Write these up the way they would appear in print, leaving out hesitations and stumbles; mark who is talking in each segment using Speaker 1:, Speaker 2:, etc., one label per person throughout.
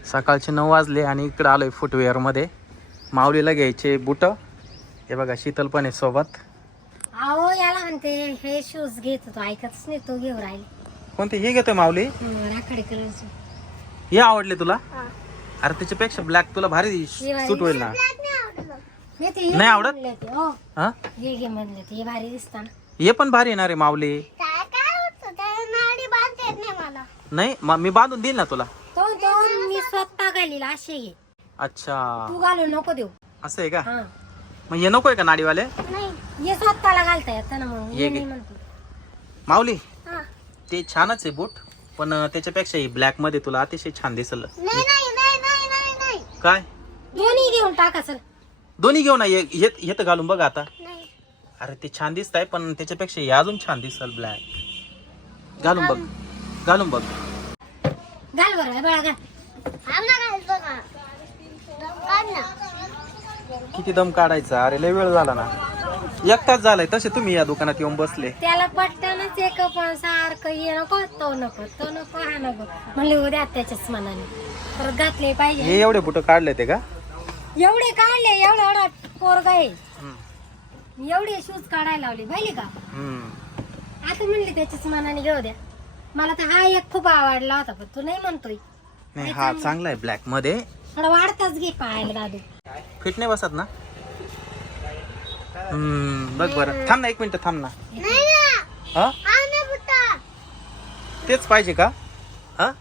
Speaker 1: सकाळचे 9 वाजले आणि इकडं आलोय फुटवेअरमध्ये. माऊलीला घ्यायचे बुट. हे बघा शीतल पण आहे सोबत.
Speaker 2: अहो याला म्हणते हे शूज घेत होतो, ऐकतच नाही, तो घेऊन राहिले.
Speaker 1: कोणते हे घेतोय माऊली?
Speaker 2: राखाडी कलरचे.
Speaker 1: हे आवडले तुला? अरे त्याच्यापेक्षा ब्लॅक तुला भारी सूट होईल ना. नाही आवडत? हा
Speaker 2: हे घे म्हणले ते भारी दिसतात.
Speaker 1: हे पण भारी येणार आहे माऊली. नाही मी बांधून देईल ना तुला.
Speaker 2: तो मी स्वतः घालीला असे घे.
Speaker 1: अच्छा
Speaker 2: तू घालू नको देऊ.
Speaker 1: असं आहे का?
Speaker 2: हा
Speaker 1: मग हे नकोय का नाडीवाले?
Speaker 2: नाही हे स्वतःला घालता येतं ना, मग
Speaker 1: ये
Speaker 2: हे
Speaker 1: घे.
Speaker 2: नाही म्हणतो.
Speaker 1: माऊली ते छानच आहे बूट, पण त्याच्यापेक्षा ही ब्लॅक मध्ये तुला अतिशय छान दिसल. काय
Speaker 2: दोन्ही घेऊन टाका सर.
Speaker 1: दोन्ही घेऊ ना. हे तर घालून बघ आता. अरे ते छान दिसत आहे, पण त्याच्यापेक्षा हे अजून छान दिसल ब्लॅक. घालून बघ, घालून बघ.
Speaker 2: घाल बरं बळा घाल.
Speaker 1: किती दम काढायचा? अरे लय वेळ झाला ना, 1 तास झालाय. तसे तुम्ही या दुकानात येऊन बसले.
Speaker 2: त्याला पटकनच एक पण सारखं ये नको, तो नको, तो नको, हा नको म्हणले. उद्या त्याच्याच मनाने परत घातले पाहिजे.
Speaker 1: हे एवढे बुट काढले ते का?
Speaker 2: एवढे काढले, एवढा पोरगा आहे. एवढे शूज काढायला लावले पाहिजे का? आता म्हणले त्याच्याच मनाने घेऊ द्या. मला तर हा एक खूप आवडला होता, पण तू नाही म्हणतोय.
Speaker 1: नाही हा चांगला आहे ब्लॅक मध्ये.
Speaker 2: थोडा वाढताच घे पाहायला दादू.
Speaker 1: फिट नाही बसत ना? बघ बरं. थांब ना 1 मिनिट थांब ना. हा तेच पाहिजे का? हा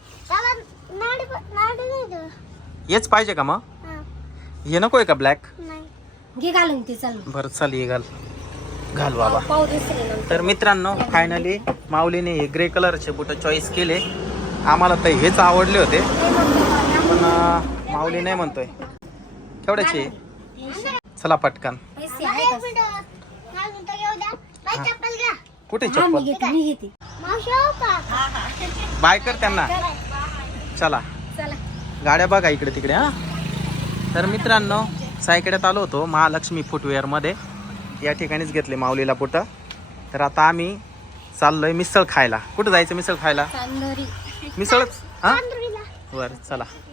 Speaker 1: हेच पाहिजे का? मग हे नकोय का ब्लॅक?
Speaker 2: घे घालून ती चल.
Speaker 1: बरं चल ये घाल. घाल बाबा.
Speaker 2: पाहू दुसरे नंतर.
Speaker 1: तर मित्रांनो फायनली माऊलीने हे ग्रे कलरचे बुट चॉईस केले. आम्हाला तर हेच आवडले होते, पण माऊली नाही म्हणतोय. केवढ्याचे? चला पटकन.
Speaker 2: पैसे आहेत का?
Speaker 1: कुठे
Speaker 2: हा,
Speaker 1: चप्पल?
Speaker 2: मी घेते, मी घेते.
Speaker 1: बाय कर त्यांना. चला
Speaker 2: चला
Speaker 1: गाड्या बघा इकडे तिकडे. हा तर मित्रांनो सायकड्यात आलो होतो महालक्ष्मी फुटवेअरमध्ये. या ठिकाणीच घेतले माऊलीला बुट. तर आता आम्ही चाललोय मिसळ खायला. कुठं जायचं मिसळ खायला?
Speaker 2: चांदोरी.
Speaker 1: मिसळच. हा बरं चला.